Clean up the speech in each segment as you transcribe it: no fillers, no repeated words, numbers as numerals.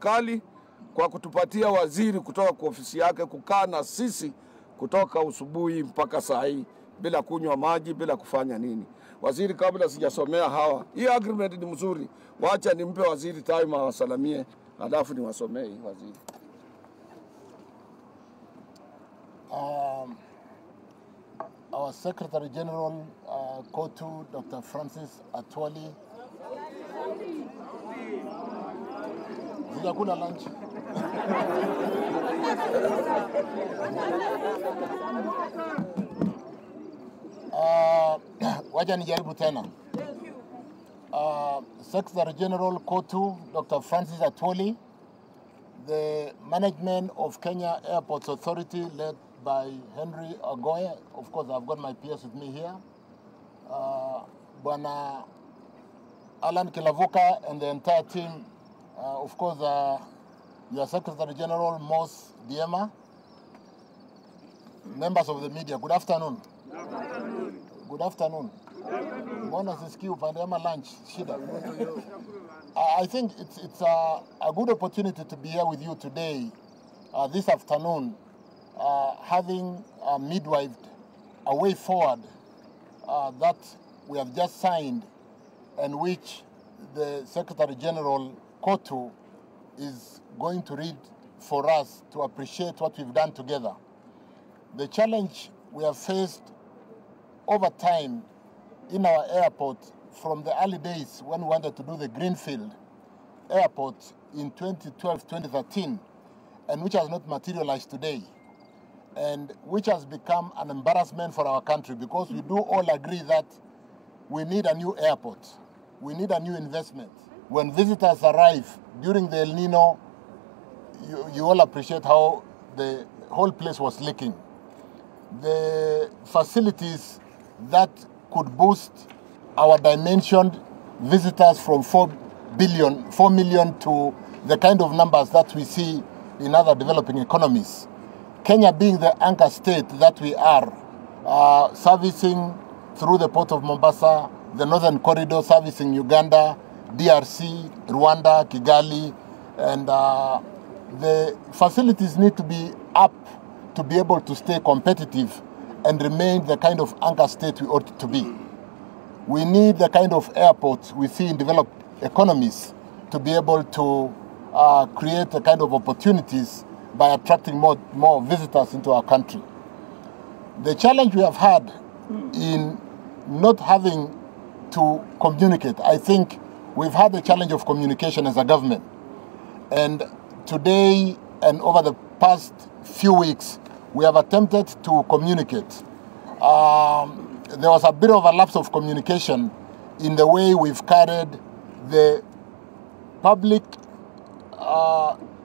serikali kwa kutupatia waziri kutoka kwa ofisi yake kukaa na sisi kutoka usubuhi mpaka saa hii bila kunywa maji, bila kufanya nini. Waziri, kabla sijasomea hawa, hii agreement ni mzuri. Wacha nimpe waziri time awasalamie, halafu niwasomee hii waziri. Our Secretary General, Cotu, Dr. Francis Atwoli. Zijakula lunch. Wacha nijaribu tena. Secretary General Cotu, Dr. Francis Atwoli, the management of Kenya Airports Authority led by Henry Ogoye. Of course, I've got my peers with me here. Bwana Alan Kilavuka and the entire team. Of course, your Secretary General, Mos Diema. Members of the media, good afternoon. Good afternoon. Mbona sisiki upande ama lunch? Shida. I think it's a good opportunity to be here with you today, this afternoon, having midwifed a way forward that we have just signed and which the Secretary General Cotu is going to read for us to appreciate what we've done together. The challenge we have faced over time in our airport from the early days when we wanted to do the Greenfield airport in 2012-2013, and which has not materialized today, and which has become an embarrassment for our country, because we do all agree that we need a new airport, we need a new investment. When visitors arrive during the El Nino, you all appreciate how the whole place was leaking. The facilities that could boost our dimensioned visitors from 4 million to the kind of numbers that we see in other developing economies. Kenya being the anchor state that we are, servicing through the port of Mombasa, the northern corridor servicing Uganda, DRC, Rwanda, Kigali, and the facilities need to be up to be able to stay competitive and remain the kind of anchor state we ought to be. We need the kind of airports we see in developed economies to be able to create the kind of opportunities by attracting more visitors into our country. The challenge we have had in not having to communicate, I think we've had the challenge of communication as a government. And today and over the past few weeks, we have attempted to communicate. There was a bit of a lapse of communication in the way we've carried the public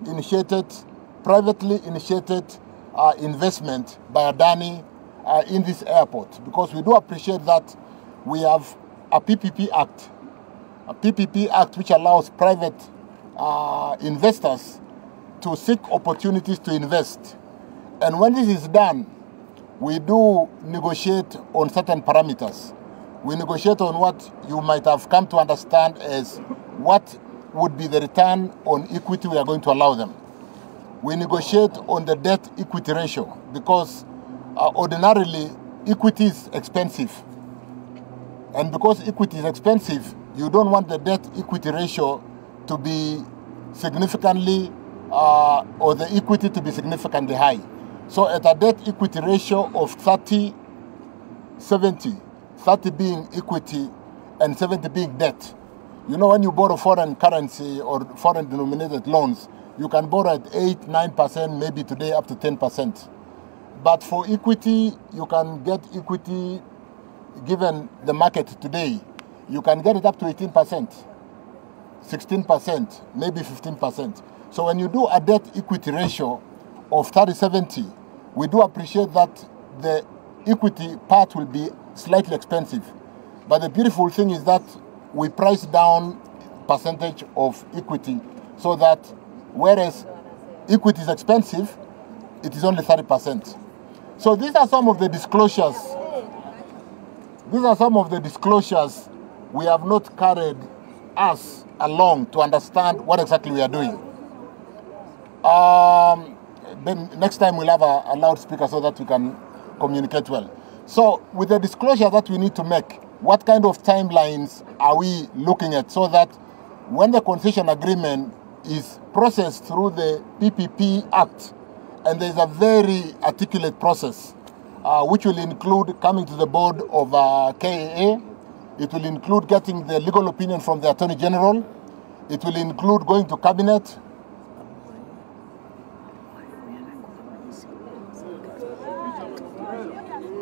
initiated, privately initiated investment by Adani in this airport, because we do appreciate that we have a PPP Act which allows private investors to seek opportunities to invest. And when this is done, we do negotiate on certain parameters. We negotiate on what you might have come to understand as what would be the return on equity we are going to allow them. We negotiate on the debt equity ratio, because ordinarily equity is expensive. And because equity is expensive, you don't want the debt equity ratio to be significantly, or the equity to be significantly high. So at a debt equity ratio of 30-70, 30 being equity and 70 being debt. You know, when you borrow foreign currency or foreign denominated loans, you can borrow at 8-9%, maybe today up to 10%. But for equity, you can get equity, given the market today, you can get it up to 18%, 16%, maybe 15%. So when you do a debt equity ratio of 30-70, we do appreciate that the equity part will be slightly expensive. But the beautiful thing is that we price down percentage of equity, so that whereas equity is expensive, it is only 30%. So these are some of the disclosures. These are some of the disclosures we have not carried us along to understand what exactly we are doing. Then next time we'll have a loudspeaker so that we can communicate well. So with the disclosure that we need to make, what kind of timelines are we looking at so that when the concession agreement is processed through the PPP Act, and there's a very articulate process, which will include coming to the board of KAA, it will include getting the legal opinion from the Attorney General, it will include going to Cabinet,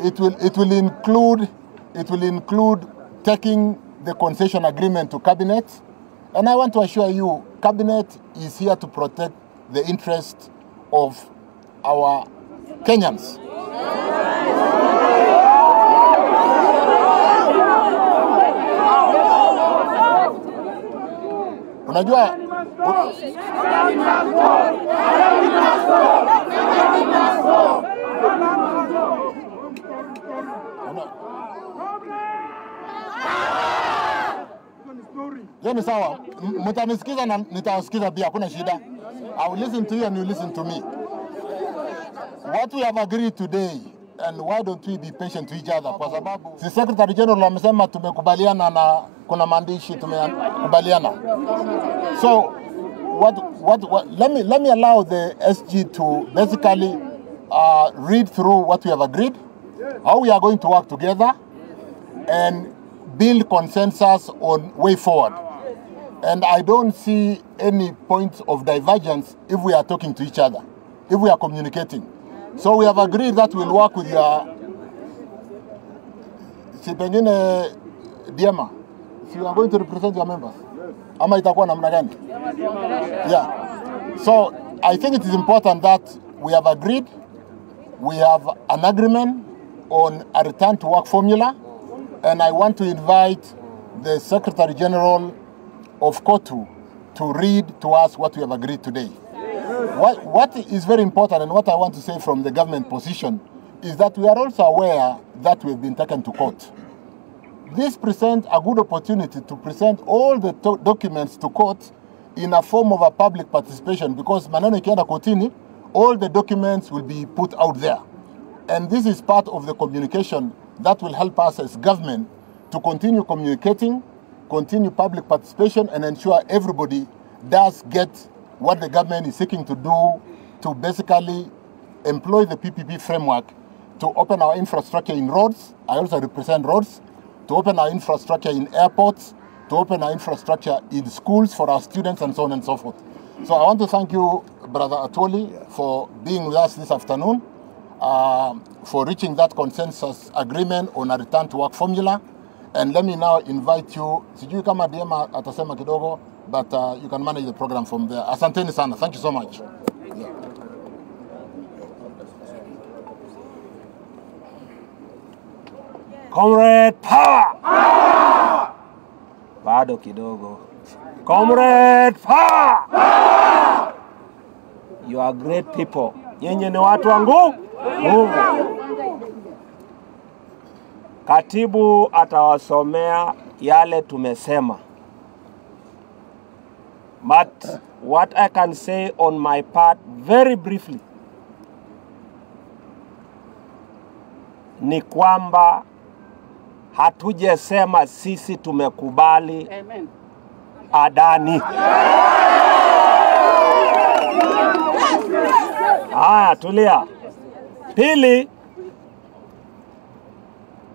it will include taking the concession agreement to Cabinet. And I want to assure you, Cabinet is here to protect the interest of our Kenyans. Unajua, hiyo ni sawa, mtanisikiza na nitawasikiza pia, hakuna shida. I will listen to you and you listen to me. What we have agreed today, and why don't we be patient to each other? Kwa sababu si Secretary General amesema tumekubaliana na kuna maandishi tumekubaliana. So let me allow the SG to basically read through what we have agreed, how we are going to work together, and build consensus on way forward. And I don't see any points of divergence if we are talking to each other, if we are communicating. So we have agreed that we'll work with your si pengine Diema, so you are going to represent your members. Ama itakuwa namna gani? Yeah. So I think it is important that we have agreed, we have an agreement on a return to work formula, and I want to invite the Secretary General of Cotu to read to us what we have agreed today. What is very important, and what I want to say from the government position, is that we are also aware that we've been taken to court. This presents a good opportunity to present all the documents to court in a form of a public participation, because maneno ikienda kotini, all the documents will be put out there. And this is part of the communication that will help us as government to continue communicating, continue public participation, and ensure everybody does get what the government is seeking to do to basically employ the PPP framework to open our infrastructure in roads. I also represent roads. To open our infrastructure in airports, to open our infrastructure in schools for our students, and so on and so forth. So I want to thank you, Brother Atoli, for being with us this afternoon, for reaching that consensus agreement on a return to work formula. And let me now invite you, sijui kama Diema atasema kidogo, but you can manage the program from there. Asanteni sana. Thank you so much. Comrade power! Bado kidogo. Comrade power! You are great people. Nyenye ni watu wangu. Katibu atawasomea yale tumesema. But what I can say on my part very briefly ni kwamba hatujesema sisi tumekubali Adani. Haya, tulia. Pili,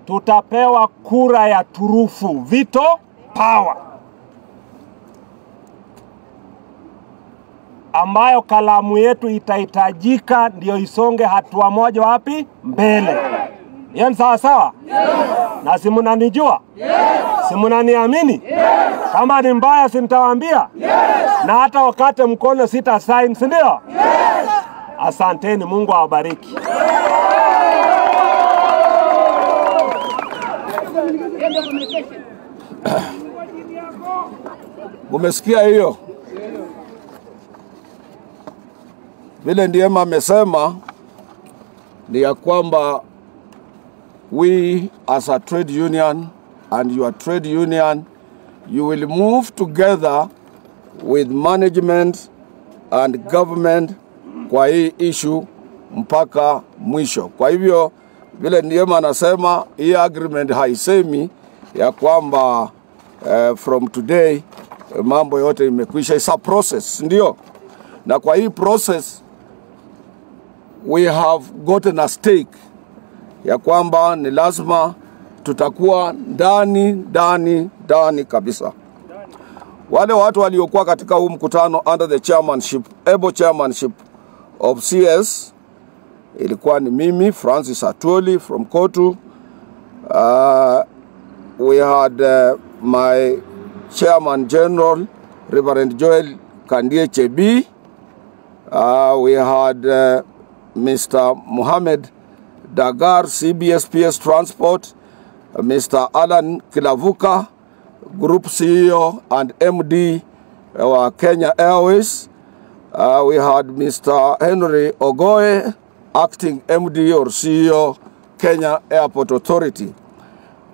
tutapewa kura ya turufu, veto power, ambayo kalamu yetu itahitajika ndio isonge hatua moja wapi mbele. Yan sawa sawa? Yes. Na si mnanijua? Yes. Si mnaniamini? Yes. Kama ni mbaya si nitawaambia? Yes. Na hata wakati mkono sita sign, si ndio? Yes. Asanteni, Mungu awabariki. Umesikia hiyo? Vile Ndiema amesema ni ya kwamba we as a trade union and your trade union, you will move together with management and government kwa hii issue mpaka mwisho. Kwa hivyo vile Ndiema anasema hii agreement haisemi ya kwamba from today mambo yote imekwisha. It's a process, ndio. Na kwa hii process we have gotten a stake ya kwamba ni lazima tutakuwa ndani kabisa. Wale watu waliokuwa katika huu mkutano under the chairmanship, able chairmanship of CS, ilikuwa ni mimi, Francis Atwoli from Cotu. We had my chairman general, Reverend Joel Kandie Chebi. We had Mr. Mohammed Dagar, CBSPS Transport, Mr. Alan Kilavuka, Group CEO and MD of Kenya Airways. We had Mr. Henry Ogoe, Acting MD or CEO, Kenya Airport Authority.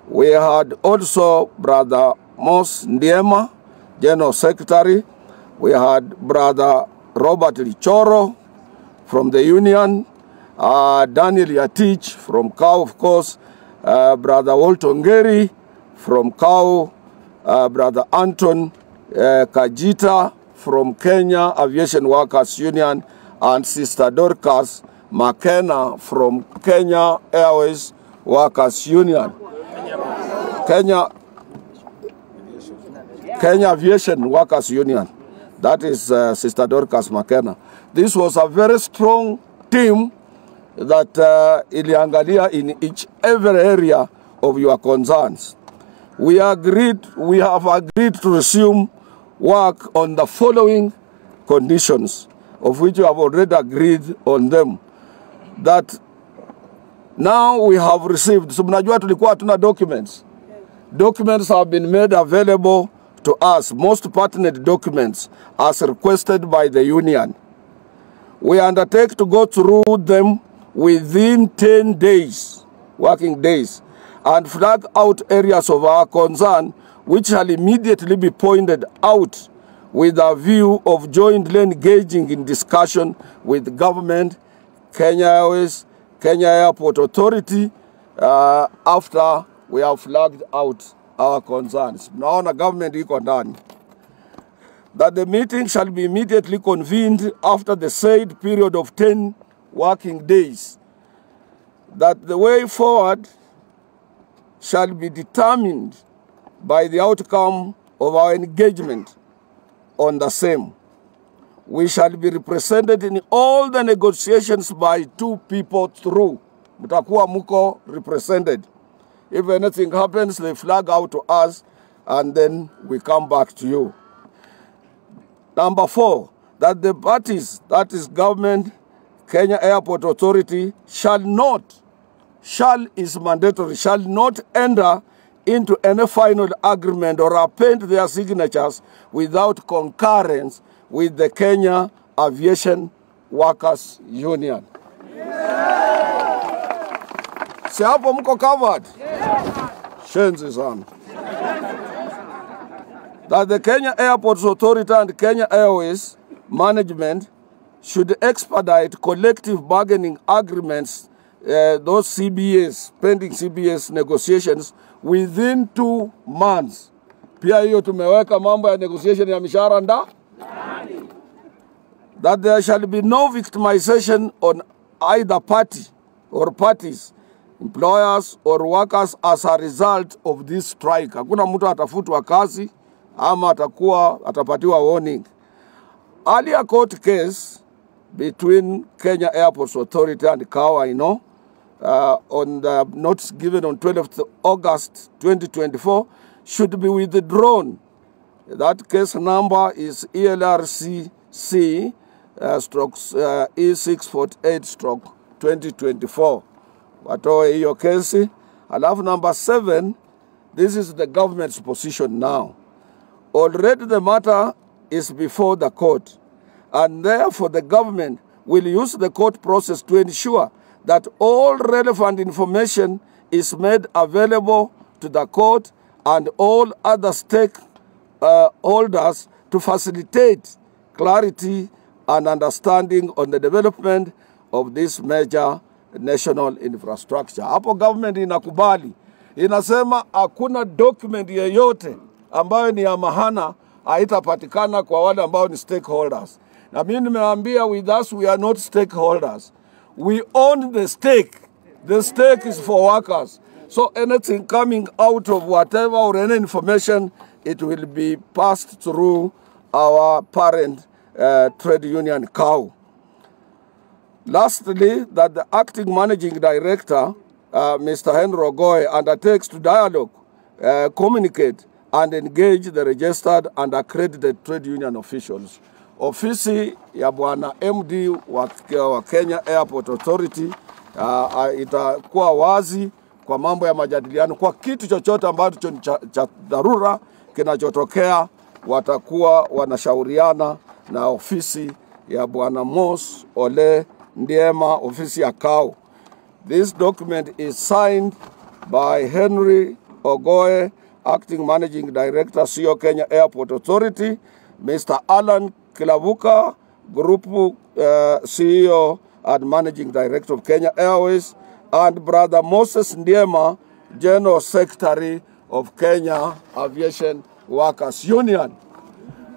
We had also Brother Mos Ndiema, General Secretary. We had Brother Robert Lichoro from the Union, Daniel Yatich from CAU, of course, Brother Walton Ngeri from CAU, Brother Anton Kajita from Kenya Aviation Workers Union, and Sister Dorcas McKenna from Kenya Airways Workers Union. Kenya Aviation Workers Union. That is Sister Dorcas McKenna. This was a very strong team that iliangalia in every area of your concerns. We have agreed to resume work on the following conditions, of which we have already agreed on them. That now we have received, so mnajua tulikuwa hatuna documents. Documents have been made available to us, most pertinent documents, as requested by the union. We undertake to go through them within 10 days, working days, and flag out areas of our concern which shall immediately be pointed out with a view of jointly engaging in discussion with government, Kenya Airways, Kenya Airport Authority, after we have flagged out our concerns. Naona government iko ndani. That the meeting shall be immediately convened after the said period of 10 working days. That the way forward shall be determined by the outcome of our engagement on the same. We shall be represented in all the negotiations by 2 people through. Mutakuwa muko represented. If anything happens, they flag out to us, and then we come back to you. Number 4, that the parties, that is government, Kenya Airport Authority, shall is mandatory, shall not enter into any final agreement or append their signatures without concurrence with the Kenya Aviation Workers Union. Si hapo mko covered? Shenzi sana. That the Kenya Airports Authority and Kenya Airways management should expedite collective bargaining agreements, those CBAs, pending CBAs negotiations, within 2 months. Pia hiyo tumeweka mambo ya negotiation ya mishahara ndani. That there shall be no victimization on either party or parties, employers or workers as a result of this strike. Hakuna mtu atafutwa kazi ama atapatiwa warning. Earlier court case between Kenya Airports Authority and CAU, I know, on the notice given on 12th August 2024, should be withdrawn. That case number is ELRCC E648/2024. Watoe hiyo kesi. Alafu number 7, this is the government's position now. Already the matter is before the court, and therefore the government will use the court process to ensure that all relevant information is made available to the court and all other stakeholders to facilitate clarity and understanding on the development of this major national infrastructure. Hapo government inakubali, inasema hakuna document yeyote ambayo ni ya maana haitapatikana kwa wale ambao ni stakeholders. Na mimi nimeambia, with us we are not stakeholders. We own the stake. The stake is for workers. So anything coming out of whatever or any information, it will be passed through our parent trade union, COW. Lastly, that the acting managing director, Mr. Henry Ogoe, undertakes to dialogue, communicate, and engage the registered and accredited trade union officials. Ofisi ya Bwana MD wa Kenya Airport Authority itakuwa wazi kwa mambo ya majadiliano. Kwa kitu chochote ambacho cha dharura kinachotokea, watakuwa wanashauriana na ofisi ya Bwana Mos Ole Ndiema, ofisi ya COW. This document is signed by Henry Ogoe, Acting Managing Director, CEO Kenya Airport Authority, Mr. Alan Kilavuka, Group CEO and Managing Director of Kenya Airways, and Brother Moses Ndiema, General Secretary of Kenya Aviation Workers Union.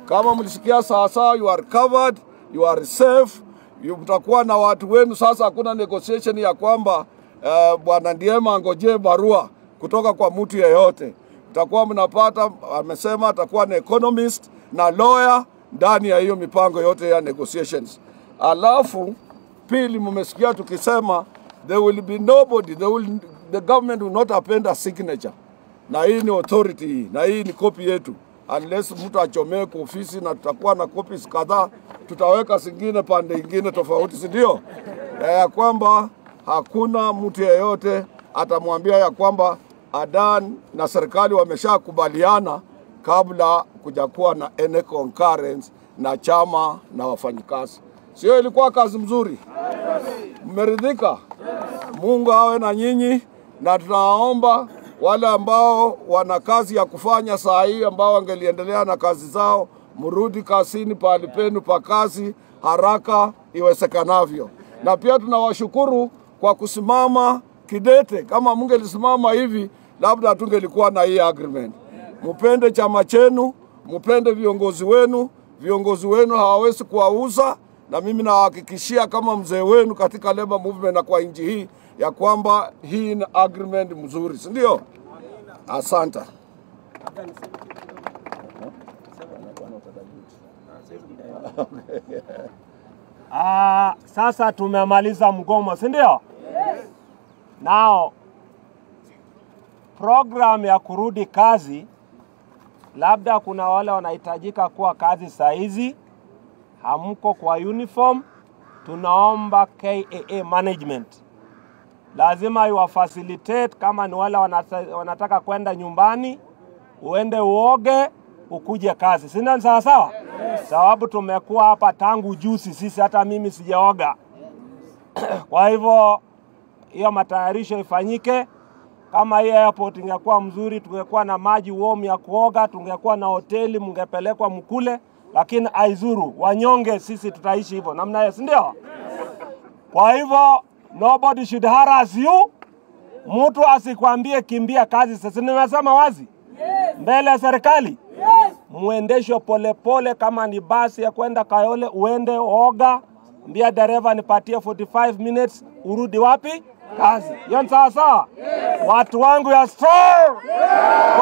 Kama mlisikia sasa, you are covered, you are safe, mtakuwa na watu wenu. Sasa hakuna negotiation ya kwamba Bwana Ndiema angojee barua kutoka kwa mtu yeyote. Mtakuwa mnapata, amesema atakuwa na economist na lawyer ndani ya hiyo mipango yote ya negotiations. Alafu pili, mmesikia tukisema there will be nobody, the government will not append a signature. Na hii ni authority, na hii ni copy yetu. Unless mtu achomee kwa ofisi, na tutakuwa na copies kadhaa, tutaweka zingine pande ingine tofauti, si ndio? Ya kwamba hakuna mtu yeyote atamwambia ya kwamba Adan na serikali wameshakubaliana kabla kujakuwa na any concurrence na chama na wafanyikazi. Sio ilikuwa kazi mzuri? Mmeridhika? Mungu awe na nyinyi, na tunaomba wale ambao wana kazi ya kufanya saa hii, ambao wangeliendelea na kazi zao, mrudi kazini pahali penu pa kazi haraka iwezekanavyo. Na pia tunawashukuru kwa kusimama kidete. Kama mngelisimama hivi, labda tungelikuwa na hii agreement. Mpende chama chenu, mpende viongozi wenu. Viongozi wenu hawawezi kuwauza, na mimi nahakikishia kama mzee wenu katika labor movement na kwa nchi hii ya kwamba hii ni agreement mzuri, si ndio? Asante. Sasa tumemaliza mgomo, si ndio? Yes. Now, program ya kurudi kazi, labda kuna wale wanahitajika kuwa kazi saizi, hamko kwa uniform, tunaomba KAA management lazima iwafacilitate. Kama ni wale wanataka kwenda nyumbani, uende uoge, ukuje kazi. Sina sawa sawa? Yes. Sababu tumekuwa hapa tangu juzi sisi, hata mimi sijaoga. Kwa hivyo hiyo matayarisho ifanyike. Kama hii airport ingekuwa mzuri, tungekuwa na maji warm ya kuoga, tungekuwa na hoteli, mngepelekwa mkule, lakini aizuru wanyonge, sisi tutaishi hivyo namna hiyo, si ndio? Kwa hivyo nobody should harass you. Mtu asikwambie kimbia kazi. Sasa nimesema wazi, yes, mbele ya serikali, yes, muendesho pole pole. Kama ni basi ya kwenda Kayole, uende oga, mbia dereva nipatie 45 minutes, urudi wapi? Kazi. Yon sawa sawa? Yes. Watu wangu ya strong. Yes.